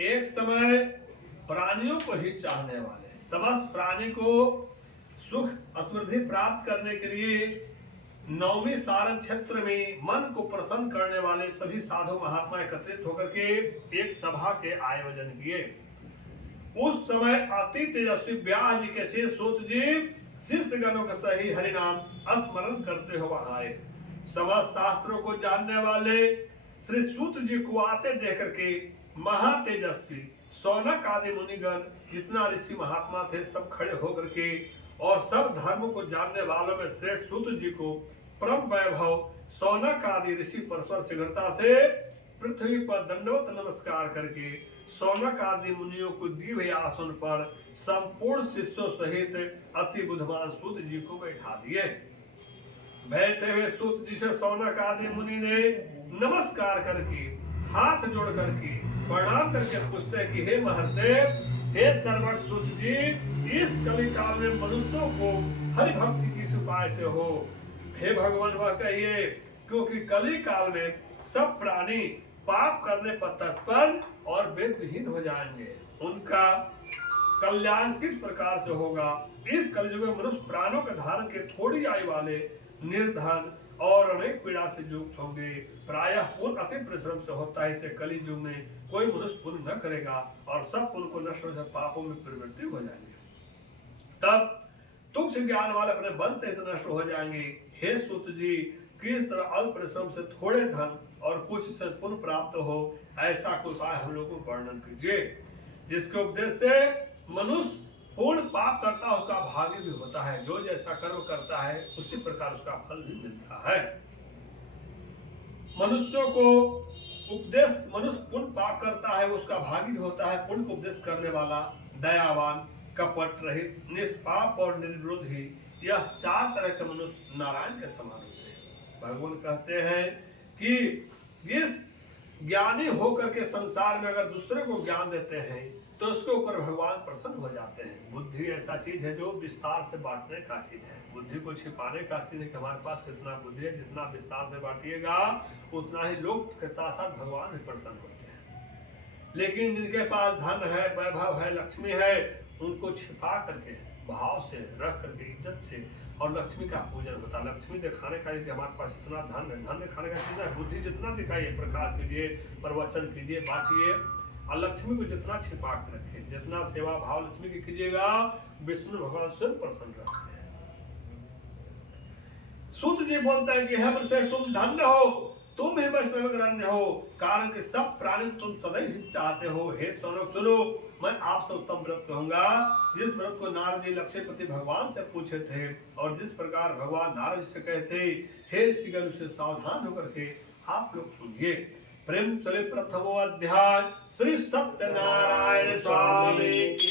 एक समय प्राणियों को ही चाहने वाले, समस्त प्राणी को सुख समृद्धि प्राप्त करने के लिए नवमी सारण क्षेत्र में मन को प्रसन्न करने वाले सभी साधु महात्मा एकत्रित होकर के एक सभा के आयोजन किए। उस समय अति तेजस्वी व्यास जी के शेष सूत जी शिष्य गणों का सही हरि नाम स्मरण करते हुए वहां आए। समस्त शास्त्रों को जानने वाले श्री सूत जी को आते देख करके महातेजस्वी सौनक आदि मुनिगण जितना ऋषि महात्मा थे सब खड़े होकर के और सब धर्मों को जानने वालों में श्रेष्ठ सूत जी को परम वैभव सौनक आदि ऋषि परस्पर शीघ्रता से पृथ्वी पर दंडवत नमस्कार करके सौनक आदि मुनियों को दिव्य आसन पर संपूर्ण शिष्यों सहित अति बुद्धिमान सूत जी को बैठा दिए। बैठे हुए सूत जी से सौनक आदि मुनि ने नमस्कार करके हाथ जोड़ करके प्रणाम करके पूछते कि हे महर्षि, हे सर्वज्ञ सूत जी, इस कली काल में मनुष्यों को हरि भक्ति किस उपाय से हो? हे भगवान वह कहिए, क्योंकि कली काल में सब प्राणी पाप करने पर तत्पर और वेदविहीन हो जाएंगे। उनका कल्याण किस प्रकार से होगा? इस कलयुग में मनुष्य प्राणों के धारण के थोड़ी आयु वाले निर्धन और अनेक पीड़ा से युक्त होंगे। प्रायः पुण्य अति परिश्रम से होता है। इसे कली युग में कोई मनुष्य पुण्य न करेगा और सब पुण्य को नष्ट हो जाए, पापों में प्रवृत्ति हो जाएंगे। तब तुक्ष ज्ञान वाले अपने वंश से नष्ट हो जाएंगे। हे सूत जी, किस तरह अल्प परिश्रम से थोड़े धन और कुछ से पुण्य प्राप्त हो, ऐसा कोई उपाय हम लोगों को वर्णन कीजिए जिसके उपदेश से मनुष्य पूर्ण पाप करता है उसका भाग्य भी होता है। जो जैसा कर्म करता है उसी प्रकार उसका फल भी मिलता है। मनुष्यों को उपदेश, मनुष्य पुण्य पाप करता है उसका भाग्य भी होता है। पुण्य को उपदेश करने वाला दयावान, कपट रहित, निष्पाप और निर्विरोधी, यह चार तरह के मनुष्य नारायण के समान होते हैं। भगवान कहते हैं कि जिस ज्ञानी होकर के संसार में अगर दूसरे को ज्ञान देते हैं तो उसके ऊपर भगवान प्रसन्न हो जाते हैं। बुद्धि ऐसा चीज है जो विस्तार से बांटने का चीज है। बुद्धि को छिपाने का चीज है कि हमारे पास कितना बुद्धि है, जितना विस्तार से बांटिएगा उतना ही लोग के साथ साथ भगवान भी प्रसन्न होते हैं। लेकिन जिनके पास धन है, वैभव है, लक्ष्मी है, उनको छिपा करके भाव से रख करके इज्जत से और लक्ष्मी का पूजन होता है। लक्ष्मी दिखाने का कि हमारे पास इतना धन है, धन दिखाने का चीज है। बुद्धि जितना दिखाइए, प्रकाश कीजिए, प्रवचन कीजिए, बांटिए, और लक्ष्मी को जितना छिपा कर रखे, जितना सेवा भाव लक्ष्मी की कीजिएगा, विष्णु भगवान स्वयं प्रसन्न रहते हैं। सूत जी बोलता है कि हे श्रेष्ठ, तुम धन्य हो, तुम ही वैष्णव हो, कारण कि सब प्राणी तुम सदैव हित चाहते हो। हे सौनक सुनो, मैं आपसे उत्तम व्रत कहूंगा, जिस व्रत को नारद जी लक्ष्मीपति भगवान से पूछे थे और जिस प्रकार भगवान नारद से कहे थे, हे ऋषिगण उसे सावधान होकर के आप लोग सुनिए। प्रेम तले प्रथमो अध्याय। श्री सत्यनारायण स्वामी की